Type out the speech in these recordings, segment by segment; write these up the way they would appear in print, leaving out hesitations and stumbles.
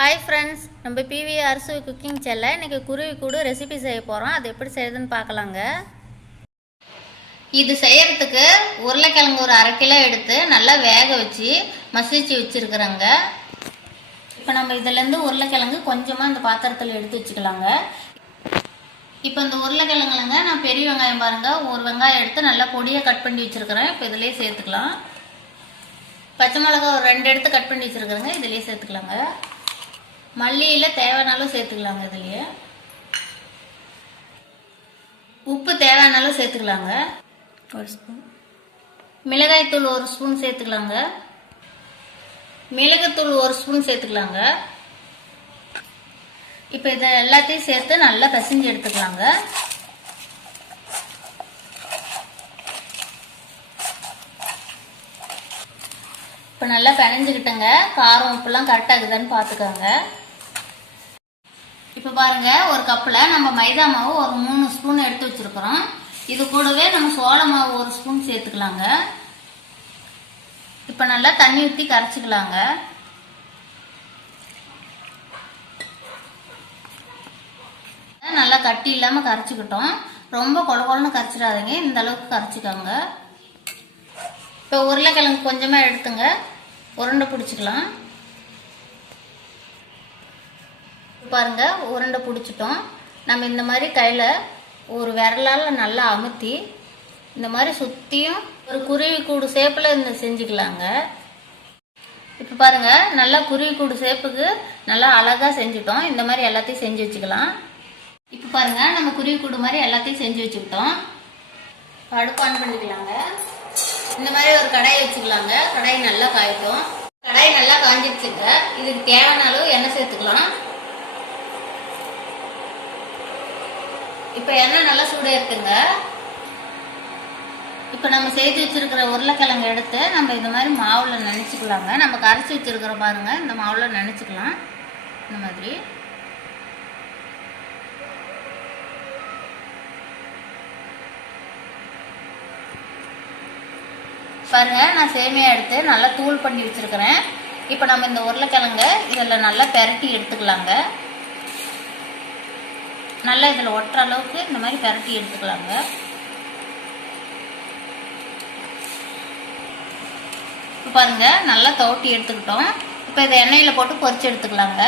Hi friends, நம்ம PV அரசு cooking சேனலில் இன்றைக்கி குருவி கூடு ரெசிபி செய்ய போகிறோம். அது எப்படி செய்யுதுன்னு பார்க்கலாங்க. இது செய்யறதுக்கு உருளைக்கிழங்கு ஒரு 1/2 கிலோ எடுத்து நல்லா வேக வச்சு மசிச்சு வச்சுருக்குறேங்க. இப்போ நம்ம இதிலேருந்து உருளைக்கிழங்கு கொஞ்சமாக இந்த பாத்திரத்தில் எடுத்து வச்சுக்கலாங்க. இப்போ இந்த உருளைக்கிழங்குலங்க நான் பெரிய வெங்காயம் பாருங்கள், ஒரு வெங்காயம் எடுத்து நல்லா பொடியாக கட் பண்ணி வச்சுருக்கிறேன். இப்போ இதிலே சேர்த்துக்கலாம். பச்சை மிளகா ஒரு 2 எடுத்து கட் பண்ணி வச்சுருக்குறேங்க, இதிலே சேர்த்துக்கலாங்க. மல்லியில் தேவையானாலும் சேர்த்துக்கலாங்க. இதுலேயே உப்பு தேவையானாலும் சேர்த்துக்கலாங்க. 1 ஸ்பூன் மிளகாய்த்தூள் 1 ஸ்பூன் சேர்த்துக்கலாங்க. மிளகுத்தூள் 1 ஸ்பூன் சேர்த்துக்கலாங்க. இப்போ இதை எல்லாத்தையும் சேர்த்து நல்லா பிசைஞ்சு எடுத்துக்கலாங்க. இப்போ நல்லா பிணைஞ்சுக்கிட்டேங்க. காரம் உப்புலாம் கரெக்டாக இருக்குதான்னு பார்த்துக்கோங்க. இப்போ பாருங்க, ஒரு கப்பில் நம்ம மைதா மாவு ஒரு 3 ஸ்பூன் எடுத்து வச்சிருக்கிறோம். இது கூடவே நம்ம சோள மாவு 1 ஸ்பூன் சேர்த்துக்கலாங்க. இப்போ நல்லா தண்ணி ஊற்றி கரைச்சிக்கலாங்க. நல்லா கட்டி இல்லாமல் கரைச்சிக்கிட்டோம். ரொம்ப கொல கொலன்னு கரைச்சிடாதீங்க, இந்த அளவுக்கு கரைச்சிக்கோங்க. இப்போ உருளைக்கிழங்கு கொஞ்சமாக எடுத்துங்க, உருண்டை பிடிச்சிக்கலாம். பாருங்க, உருண்டை பிடிச்சிட்டோம். நம்ம இந்த மாதிரி கையில் ஒரு விரலால் நல்லா அமுத்தி இந்த மாதிரி சுற்றியும் ஒரு குருவி கூடு ஷேப்பில் இந்த செஞ்சுக்கலாங்க. இப்போ பாருங்க, நல்லா குருவி கூடு ஷேப்புக்கு நல்லா அழகாக செஞ்சுட்டோம். இந்த மாதிரி எல்லாத்தையும் செஞ்சு வச்சுக்கலாம். இப்போ பாருங்க, நம்ம குருவி கூடு மாதிரி எல்லாத்தையும் செஞ்சு வச்சுக்கிட்டோம். அடுப்பு ஆன் பண்ணிக்கலாங்க. இந்த மாதிரி ஒரு கடாயை வச்சுக்கலாங்க. கடாய் நல்லா காயட்டும். கடாய் நல்லா காஞ்சிடுச்சுங்க. இதுக்கு தேவையான அளவு எண்ணெய் சேர்த்துக்கலாம். இப்போ எண்ணெய் நல்லா சூடாக இருக்குங்க. இப்போ நம்ம செய்து வச்சிருக்கிற உருளைக்கிழங்கு எடுத்து நம்ம இந்த மாதிரி மாவில் நினச்சிக்கலாங்க. நம்ம கரைச்சி வச்சிருக்கிற பாருங்க, இந்த மாவில் நினச்சிக்கலாம். இந்த மாதிரி பாருங்க, நான் சேமியா எடுத்து நல்லா தூள் பண்ணி வச்சிருக்கிறேன். இப்போ நம்ம இந்த உருளைக்கிழங்க இதில் நல்லா பெரட்டி எடுத்துக்கலாங்க. நல்லா இதில் ஒட்டுற அளவுக்கு இந்த மாதிரி பெரட்டி எடுத்துக்கலாங்க. இப்போ பாருங்க, நல்லா தோட்டி எடுத்துக்கிட்டோம். இப்போ இதை எண்ணெயில் போட்டு பொரிச்சு எடுத்துக்கலாங்க.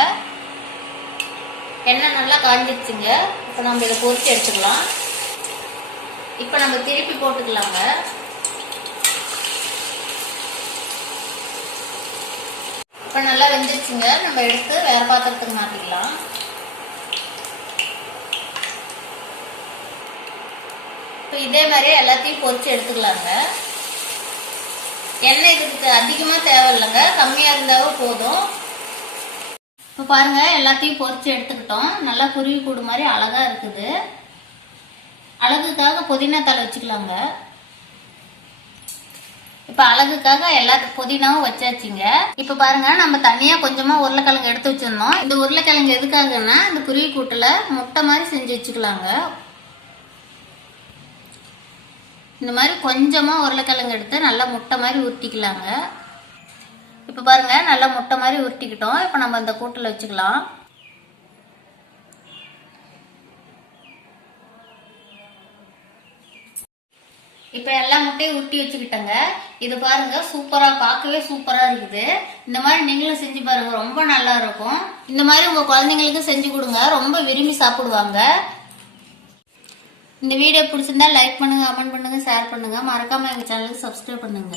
எண்ணெய் நல்லா காஞ்சிடுச்சுங்க. இப்போ நம்ம இதை பொரிச்சு எடுத்துக்கலாம். இப்போ நம்ம திருப்பி போட்டுக்கலாங்க. இப்போ நல்லா வெந்துருச்சுங்க. நம்ம எடுத்து வேற பாத்திரத்துக்கு மாற்றிக்கலாம். இப்போ இதே மாதிரி எல்லாத்தையும் பொரிச்சு எடுத்துக்கலாங்க. எண்ணெய் இதுக்கு அதிகமாக தேவையில்லைங்க, கம்மியாக இருந்தாலும் போதும். இப்போ பாருங்க, எல்லாத்தையும் பொரிச்சு எடுத்துக்கிட்டோம். நல்லா குருவி கூடு மாதிரி அழகா இருக்குது. அழகுக்காக புதினா தலை வச்சுக்கலாங்க. இப்போ அழகுக்காக எல்லா புதினாவும் வச்சாச்சுங்க. இப்போ பாருங்க, நம்ம தனியா கொஞ்சமா உருளைக்கிழங்கு எடுத்து வச்சிருந்தோம். இந்த உருளைக்கிழங்கு எதுக்காகன்னா இந்த குருவி கூட்டுல முட்டை மாதிரி செஞ்சு வச்சுக்கலாங்க. இந்த மாதிரி கொஞ்சமா உருளைக்கிழங்கு எடுத்து நல்லா முட்டை மாதிரி உருட்டிக்கலாங்க. இப்போ பாருங்க, நல்லா முட்டை மாதிரி உருட்டிக்கிட்டோம். இப்போ நம்ம இந்த கூட்டுல வச்சுக்கலாம். இப்போ எல்லா முட்டையும் உருட்டி வச்சுக்கிட்டேங்க. இது பாருங்க, சூப்பரா, பார்க்கவே சூப்பரா இருக்குது. இந்த மாதிரி நீங்களும் செஞ்சு பாருங்க, ரொம்ப நல்லா இருக்கும். இந்த மாதிரி உங்க குழந்தைங்களுக்கு செஞ்சு கொடுங்க, ரொம்ப விரும்பி சாப்பிடுவாங்க. இந்த வீடியோ பிடிச்சிருந்தா லைக் பண்ணுங்க, கமெண்ட் பண்ணுங்க, ஷேர் பண்ணுங்க. மறக்காம எங்க சேனலுக்கு சப்ஸ்கிரைப் பண்ணுங்க.